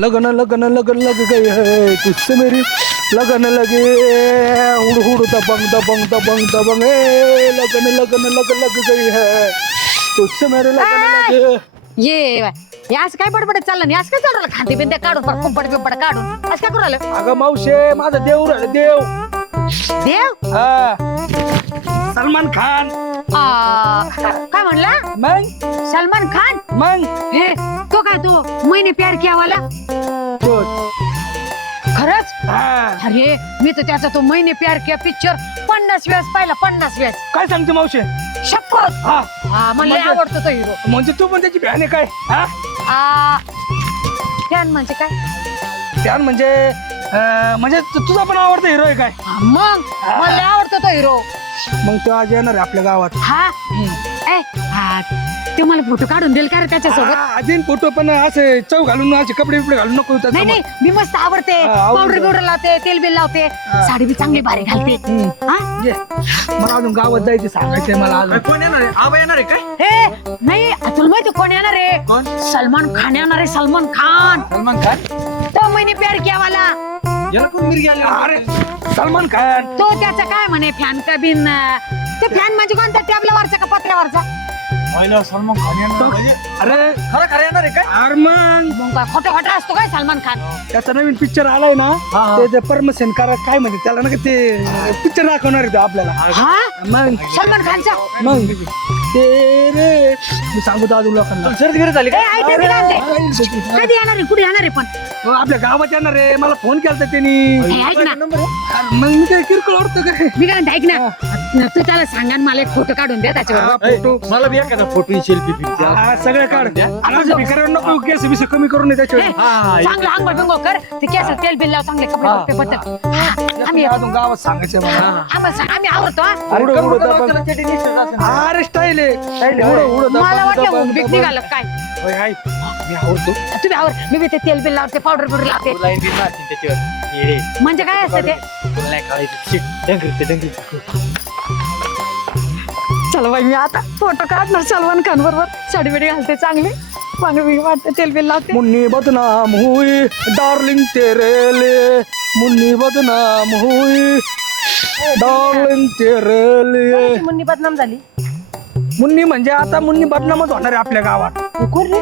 लगन लगन लगन लग गई है तुझसे मेरी। लगन लगे उड़ उड़ दबंग दबंग दबंग दबंग ए लगन लगन लग लग गई है तुझसे मेरे लगन लगे। ये बाय. हे असं काय बडबडत चाललं नाही? असं काय चालू राहिलं खाते बिंदे काढून पर कुंपड बिंपड काढून. असं काय करू राहिलं? अगं मावशे माझा देव राहिलं देव. देव? हा. सलमान खान. आ, काय म्हणला? मग? सलमान खान? मग? हे तो काय तो मैंने प्यार किया वाला खरंच? हा. अरे मी तर त्याचा तो मैंने प्यार किया पिक्चर पन्नास वेळेस पाहिला पन्नास वेळेस. काय सांगते मावशे? शपथ. हा. हा मला लय म्हणजे- आवडतो तो हिरो म्हणजे तू पण त्याची बॅन आहे काय? हा? आ म्हणजे काय? त्यान म्हणजे अं, म्हणजे तु- तुझा पण आवडता हिरो आहे काय? हा, मग? मला लय आवडतो तो हिरो मग तो आज येणार आहे आपल्या गावात. हा? ए हा ते मला फोटो काढून देईल का रे त्याच्यासोबत? हा, आधीन फोटो पण असे चव घालून असे कपडे बिपडे घालून नको नाही नाही मी मस्त आवडते. आवडतं. पावडर बिवडर लावते तेल बिल लावते. साडी बी चांगली भारी घालते. हा? ये. मला अजून गावात जायचे सांगायचंय मला अजून. कोण येणार आहे? आबा येणार आहे काय? हे नाही तुला माहिती कोण येणार आहे? सलमान खान येणार आहे सलमान खान. सलमान खान? तो मैंने प्यार किया वाला. याला कोण मिरगी आले? अरे सलमान खान. तो त्याचं काय म्हणे फॅन का बिन ते फॅन म्हणजे कोणता? टॅबलावरचा का पत्र्यावरचा? पहिला सलमान खान येणार म्हणजे अरे खरं खरं येणार आहे काय? अरे मग मग काय खोटा खोटा असतो काय सलमान खान? त्याचा नवीन पिक्चर आलाय ना. ते- परमसेन करा काय म्हणते त्याला ना का ते पिक्चर दाखवणार आहे तो आपल्याला. हा? मग. सलमान खानचा? मग. ते रे मी सांगू अजून लोकांना. सर्दी गिरत झाली ए, काय ऐक ना, मी काय म्हणते. अरे, कधी येणार आहे? कुठे येणार आहे पण? हो, आपल्या गावात येणार आहे. मला फोन केला त्यांनी. ऐक ना. मग मी काय किरकोळ काय? मी काय म्हणते, ऐक ना. तू त्याला सांगा मला एक फोटो काढून द्या त्याच्यावर. फोटो. मला बी एखादा फोटो सेल्फी हा, सगळं काढ. नको केस बिस कमी करून त्याच्यावर. चांगलं बिंगोळ कर. ते केस तेल बिल लाव चांगले कपडे. बघते बद्दल आम्ही येतो. गावात सांगायचं मला. आम्ही आवडतो हा. अरे, स्टाईल मला वाटलं. निघालं काय. मी आवडतो. तुम्ही आवर मी बी ते तेल बिल लावते पावडर बिवडर लावते. म्हणजे काय असतं ते? नाही चल बाई मी आता फोटो काढणार सलमान खान बरोबर साडी बिडी घालते चांगली. चांगली बिडी वाटते तेल बिल लावते. मुन्नी बदनाम हुई डार्लिंग तेरे लिए. मुन्नी बदनाम हुई डार्लिंग तेरे लिए. मुन्नी बदनाम झाली. मुन्नी म्हणजे आता मुन्नी बदनामच होणार आहे आपल्या गावात. कोण रे.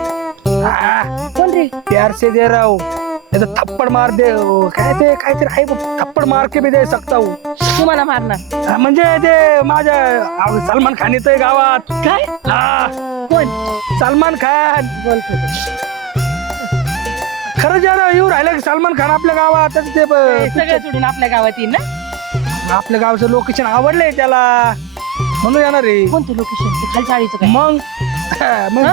हा, कोण रे. प्यार से दे रहा हूं. याचं थप्पड मार दे. काय ते काहीतरी आहे बघ, थप्पड मार के भी दे सकता हूं. तुम्हाला मारणार. हा, म्हणजे ते माझ्या सलमान खान येतोय गावात. काय? हा. कोण? सलमान खान. खरं जरा येऊ राहिलं की सलमान खान आपल्या गावात तर ते सगळं सोडून आपल्या गावात येईल ना? आपल्या गावचं लोकेशन आवडलंय त्याला. म्हणून येणार आहे. कोणतं लोकेशन खालच्या आळीचं मग मग.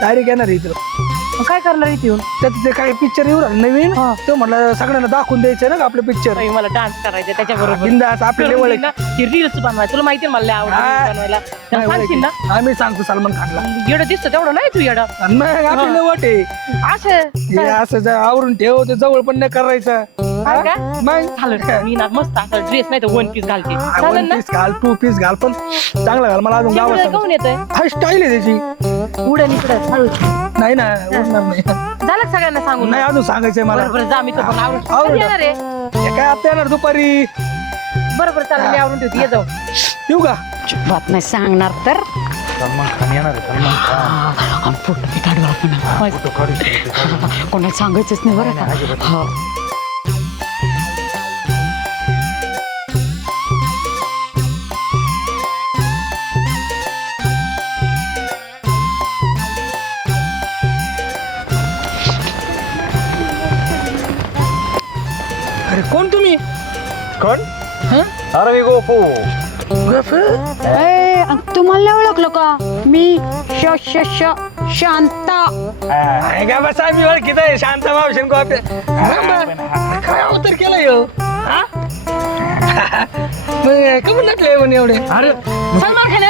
डायरेक्ट येणार आहे इथं. काय काय करणार इथे येऊन? त्यात ते काही पिक्चर येऊ राहिलं नवीन तो म्हटलं सगळ्यांना दाखवून द्यायचं ना का आपलं पिक्चर बाई, मला डान्स करायचा त्याच्याबरोबर. बिंदास आपल्या करून लेवल देईन ना. रील्स बनवायला तुला माहिती मला लय आवडतं हा. reels बनवायला. त्याला सांगशील ना? आम्ही सांगतो सलमान खानला. येडं दिसतं तेवढं नाही तू येडं. आणि मग आपली लेवट आहे असं हे असं जर आवरून ठेव ते जवळ पण नाही करायचं. हा का? मग? चालेल. मी ना मस्त असं ड्रेस नाही तर वन पीस घालते. चालेल ना? पीस घाल टू पीस घाल पण चांगला घाल. मला अजून गावात सांग. काऊन येतोय. हा स्टाईल आहे त्याची. उड्या इकडं. हळू. नाही ना उडणार नाही. झालं का सगळ्यांना सांगून? नाही अजून सांगायचंय मला. बरोबर जा मी तो पण आवरून आवरून कधी येणार आहे हे काय आता येणार दुपारी? बरोबर चालेल मी आवरून ठेवते. ये जाऊ. येऊ का? बात नाही सांगणार तर. सलमान खान येणार आहे सलमान खान. आणि फोटो काढू आपण. कोणाला सांगायचंच नाही बरं. का हा. अरे कोण तुम्ही? कोण? अरे मी गोपू. ए, तुम्हाला नाही ओळखलं का? मी श श श शांता. अरे का बस आम्ही ओळखीत आहे. शांत मावशीन आपल्या काय अवतार केलं यो? हा? मग कमी नटले म्हणे एवढे? अरे.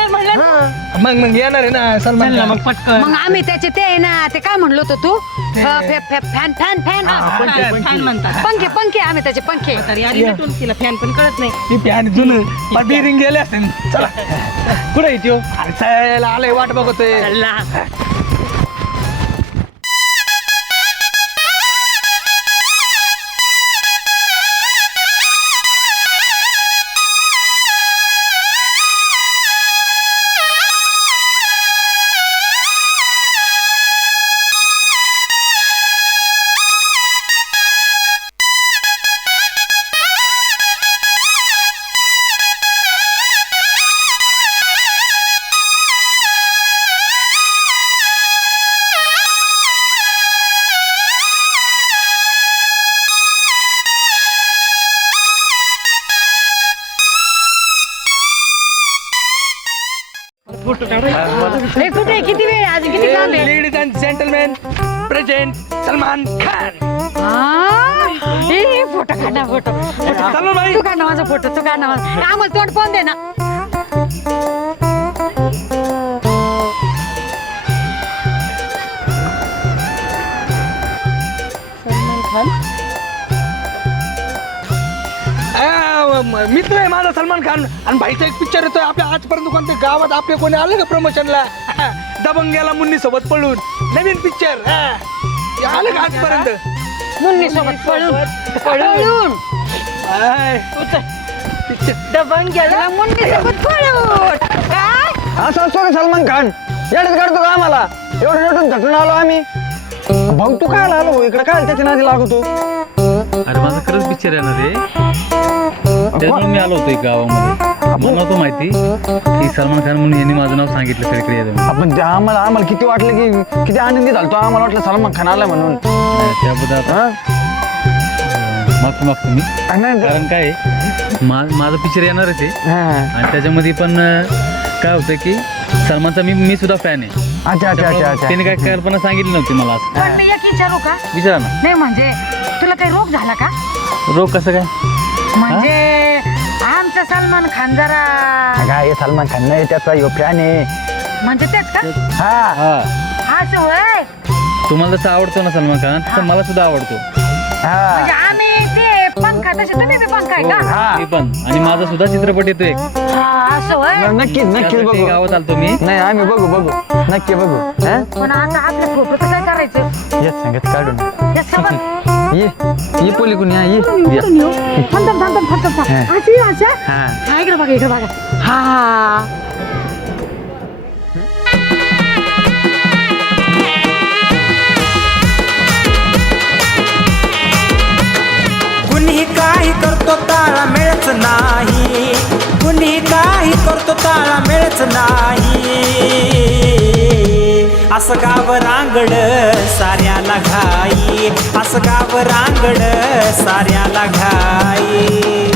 म्हणलं. मग मग येणार आहे ना सलमान खान. मग पटकन. मग आम्ही त्याचे ते आहे ना ते काय म्हणलो होतो तू? अ, फॅ- फॅ- फॅन फॅन फॅन. फॅन म्हणतात. पंखे पंखे आम्ही त्याचे पंखे. तरी तिला फॅन पण कळत नाही. ती फॅन जुन. पदिरिंग गेले असते. चला. कुठे येतो अरे चला आलंय वाट बघतोय. चला. फोटो हे कुठे किती वेळ आहे? अजून किती काम आहे? Ladies and gentleman present Salman Khan. हा? हे फोटो काढ ना फोटो. सलमान भाई. तू काढ माझा फोटो तू काढ माझा. आम्हाला तोंड पाहून दे ना आ, म- मित्र आहे माझा सलमान खान. आणि भाईचा एक पिक्चर येतोय. आपल्या आजपर्यंत कोणत्या गावात आपले कोणी आले का प्रमोशनला दबंग्याला मुन्नी सोबत पळून. नवीन पिक्चर आलं का आजपर्यंत? मुन्नी सोबत पळून. पळून. I, picture. दबंग गेला मुन्नी सोबत पळून. काय असं असतो का सलमान खान? येडच काढतो का आम्हाला? एवढं नटून थटून आलो आम्ही. भाऊ तू काय आलो? इकडे काय त्याच्या नादी लागतो अरे माझं खरंच पिक्चर येणार आहे. त्याच्यामुळे मी आलो होतो एक गावामध्ये. मला नव्हतं माहिती की सलमान खान म्हणून यांनी माझं नाव सांगितलं सगळीकडे येतं. आपण ते आम्हाला आम्हाला किती वाटलं की किती आनंदी झालतो आम्हाला वाटलं सलमान खान आला म्हणून. त्याबद्दल? माफी मागतो मी. कारण काय माझं पिक्चर येणारच आहे. हा. आणि त्याच्यामध्ये पण काय होतं की सलमानचा मी मी सुद्धा फॅन आहे. अच्छा अच्छा अच्छा अच्छा. त्याने काय कल्पना सांगितली नव्हती मला असं पण मी एक विचारू का? विचारा ना. नाही म्हणजे तुला काही रोग झाला का? रोग कसं काय? म्हणजे आमचा सलमान खान जरा काय हे सलमान खान नाही त्याचा यो फॅन आहे. म्हणजे तेच का? हा. हा. असं होय? तुम्हाला जसं आवडतो ना सलमान खान? तसं मला सुद्धा आवडतो. म्हणजे हा आम्ही ते पंखा तसे तुम्ही बी पंखा आहे का हा. मी पण. आणि माझा सुद्धा चित्रपट येतो एक हा, असं होय? नक्कीच नक्कीच त्यासाठी बघू. गावात आलतो मी. नाही आम्ही बघू बघू. नक्की बघू. हा? पण आता आपल्या काय करायचं? ये संगत काढून. येस का बघ? ये ये पोली कुणी हा, ये. इकडून येऊ. थांब थांब थांब थांब थांब थांब. हा. असं ये, असं हा. हा इकडे बघा इकडे बघा. हा. करतो ताळा मिळत नाही. कुणी काही करतो ताळा मिळत नाही. असं गाव रांगड साऱ्याला घाई. असं गाव रांगड साऱ्याला घाई.